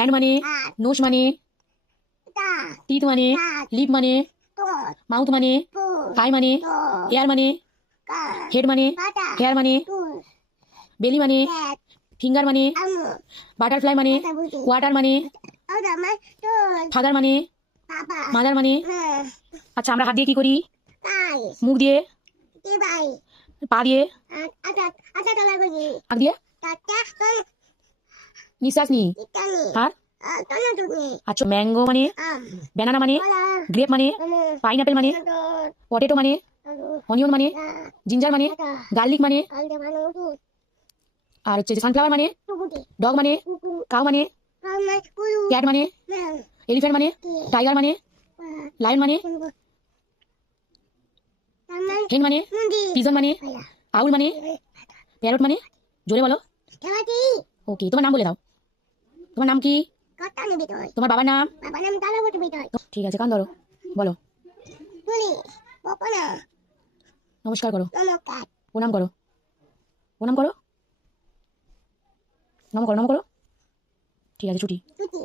Hand মানে, হাত, nose মানে, টা, টিথ মানে, হাত, লিপ মানে, ঠোঁট, মাউথ মানে, ফুল, আই মানে, চোখ, এয়ার মানে, কান, হেড মানে, মাথা, হেয়ার মানে, চুল, বেলি মানে, পেট, ফিঙ্গার মানে, আঙুল, বাটারফ্লাই মানে, মাথা বুঝি, ওয়াটার মানে, ওটা আমার চুল, ফাদার মানে, বাবা, মাদার মানে। মা, আচ্ছা আমরা হাত দিয়ে কি করি? তাই, মুখ দিয়ে, দিবাই, পা দিয়ে, আটা, আটা তলা বুঝি, নাক দিয়ে টাটা, তন, নিঃশ্বাস নি। ইটানি, আর তনা টুনি, আচ্ছা ম্যাঙ্গো মানে, আম, ব্যানানা মানে, কলা, গ্রেপ মানে, মানে, পাইনাপেল মানে, টমেটোর, পটেটো মানে, আলু, অনিয়ন মানে, দা, জিঞ্জার মানে, আটা, গার্লিক মানে, আলদে মানে উঠুন, আর হচ্ছে যে সানফ্লাওয়ার মানে, টুকুটি, ডগ মানে, কুকু, কাউ মানে, আমার কুলু, ক্যাট মানে, ম্যাম, এলিফ্যান্ট মানে, কি, টাইগার মানে, লায়ন মানে, কুলু, আমার হেন মানে, মুন্ডি, পিজন মানে, আয়া, আউল মানে, প্যারট মানে। জোরে বলো। দেওয়াটি, ওকে তোমার নাম বলে দাও। তোমার নাম কি? কটা নিবি তুই, তোমার বাবার নাম? বাবা নাম তালা বটে বিটয়, ঠিক আছে কান ধরো, বলো। তুলি, বপনা, নমস্কার করো, নমস্কার, প্রণাম করো, প্রণাম করো, নম করো, নম করো। ঠিক আছে ছুটি। তুতি।